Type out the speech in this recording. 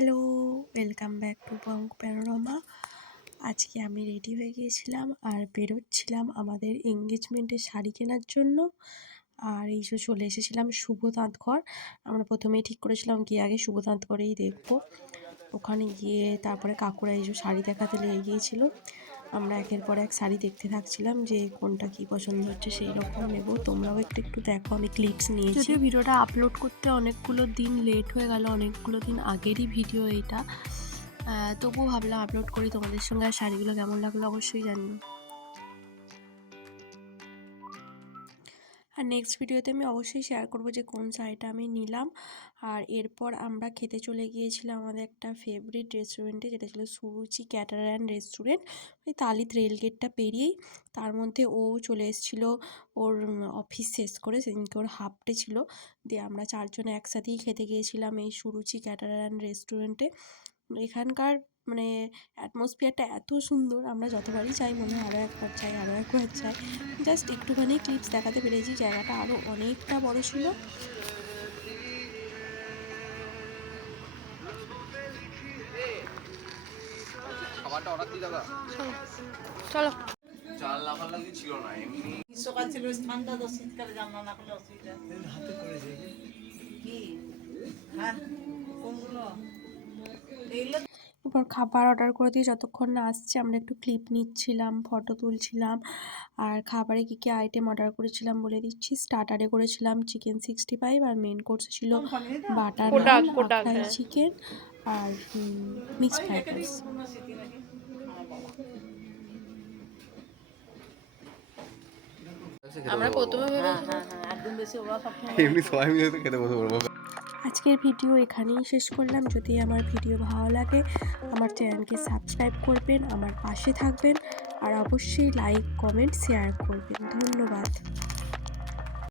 Hello, welcome back to Banga panorama. আজকে আমি ready হয়ে গিয়েছিলাম আর বেরোচ্ছিলাম আমাদের এঙ্গেজমেন্টের শাড়ি কেনার জন্য। আর এই যে চলে এসেছিলাম শুভ তাঁতঘর। আমরা প্রথমেই ঠিক করেছিলাম গিয়ে আগে শুভ তাঁতঘরেই দেখবো। ওখানে গিয়ে তারপরে কাকুরা এই যে শাড়ি দেখাতে লেগে গিয়েছিল। আমরা একের পর এক শাড়ি দেখতে থাকছিলাম যে কোনটা কি পছন্দ হচ্ছে সেই রকম নেব। তোমরাও একটু একটু দেখো, আমি ক্লিপস নিয়েছি। যদিও ভিডিওটা আপলোড করতে অনেকগুলো দিন লেট হয়ে গেল, অনেকগুলো দিন আগেরই ভিডিও এটা, তবুও ভাবলাম আপলোড করি তোমাদের সঙ্গে। আর শাড়িগুলো কেমন লাগলো অবশ্যই জানিও। আর নেক্সট ভিডিওতে আমি অবশ্যই শেয়ার করবো যে কোন শাড়িটা আমি নিলাম। আর এরপর আমরা খেতে চলে গিয়েছিলাম আমাদের একটা ফেভারিট রেস্টুরেন্টে, যেটা ছিল সুরুচি ক্যাটারান রেস্টুরেন্ট। ওই তালিত রেলগেটটা পেরিয়েই, তার মধ্যে ও চলে এসেছিলো ওর অফিস শেষ করে, সেদিনকে ওর হাফ ডে ছিল। দিয়ে আমরা চারজনে একসাথেই খেতে গিয়েছিলাম এই সুরুচি ক্যাটারান রেস্টুরেন্টে। এখানকার মানে অ্যাটমসফিয়ারটা এত সুন্দর, আমরা যতবারই চাই মনে হয় আরও একবার চাই, আরও একবার চাই। জাস্ট একটুখানি ক্লিপস দেখাতে পেরেছি, জায়গাটা আরও অনেকটা বড় ছিল। খাবারটা অর্ডার দিই দাদা। চলো। চাল লাফার লাগি ছিল না, এমনি সকাল ছিল ঠান্ডা, তো শীতকালে জানলা না করলে অসুবিধা। হাতে করেছে কি হ্যাঁ কোনগুলো এইগুলো এরপর খাবার অর্ডার করে দিয়ে যতক্ষণ না আসছে আমরা একটু ক্লিপ নিচ্ছিলাম, ফটো তুলছিলাম। আর খাবারে কী কী আইটেম অর্ডার করেছিলাম বলে দিচ্ছি। স্টার্টারে করেছিলাম চিকেন 65, আর মেন কোর্সে ছিল বাটার নান, ফ্রাই চিকেন আর মিক্সড ফ্রাইড রাইস। আমরা প্রথমে একদম বেশি ওরা সব এমনি সবাই মিলে তো খেতে বসে পড়বো। আজকের ভিডিও এখানেই শেষ করলাম। যদি আমার ভিডিও ভালো লাগে আমার চ্যানেলকে সাবস্ক্রাইব করবেন, আমার পাশে থাকবেন, আর অবশ্যই লাইক, কমেন্ট, শেয়ার করবেন। ধন্যবাদ।